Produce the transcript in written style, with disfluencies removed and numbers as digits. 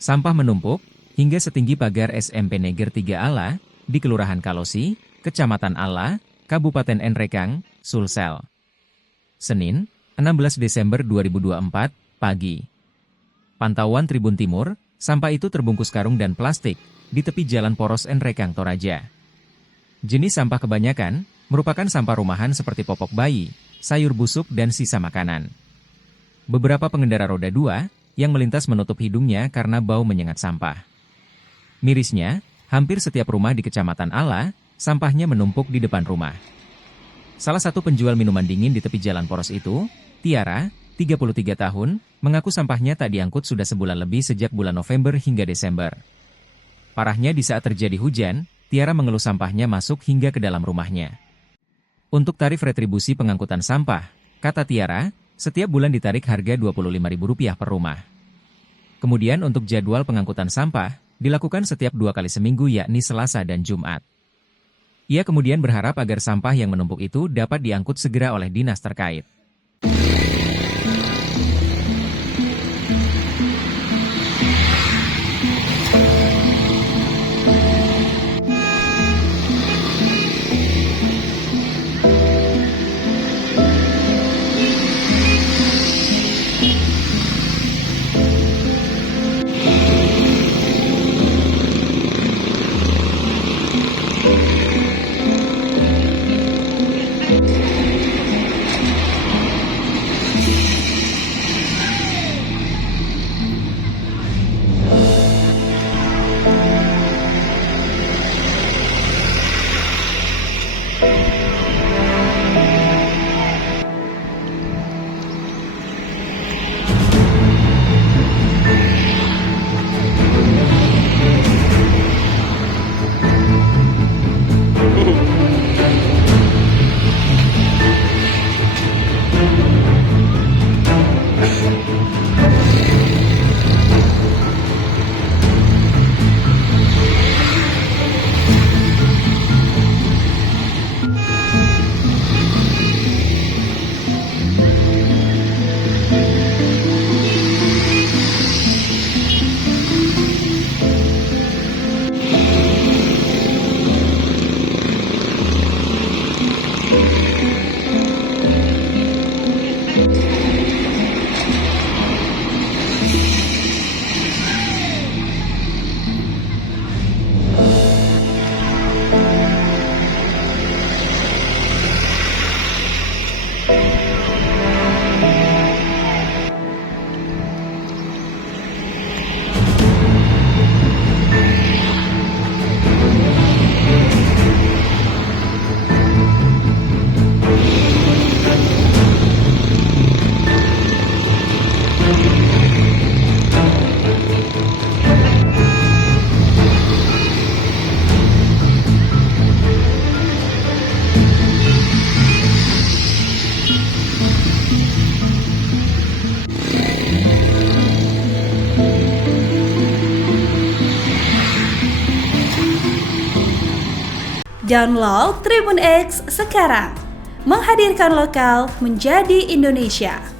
Sampah menumpuk hingga setinggi pagar SMP Neger 3 Ala di Kelurahan Kalosi, Kecamatan Ala, Kabupaten Nrekang, Sulsel. Senin, 16 Desember 2024, pagi. Pantauan Tribun Timur, sampah itu terbungkus karung dan plastik di tepi jalan poros Nrekang Toraja. Jenis sampah kebanyakan merupakan sampah rumahan seperti popok bayi, sayur busuk dan sisa makanan. Beberapa pengendara roda 2 yang melintas menutup hidungnya karena bau menyengat sampah. Mirisnya, hampir setiap rumah di Kecamatan Ala, sampahnya menumpuk di depan rumah. Salah satu penjual minuman dingin di tepi jalan poros itu, Tiara, 33 tahun, mengaku sampahnya tak diangkut sudah sebulan lebih sejak bulan November hingga Desember. Parahnya di saat terjadi hujan, Tiara mengeluh sampahnya masuk hingga ke dalam rumahnya. Untuk tarif retribusi pengangkutan sampah, kata Tiara, setiap bulan ditarik harga Rp25.000 per rumah. Kemudian untuk jadwal pengangkutan sampah, dilakukan setiap 2 kali seminggu yakni Selasa dan Jumat. Ia kemudian berharap agar sampah yang menumpuk itu dapat diangkut segera oleh dinas terkait. Download Tribun X sekarang, menghadirkan lokal menjadi Indonesia.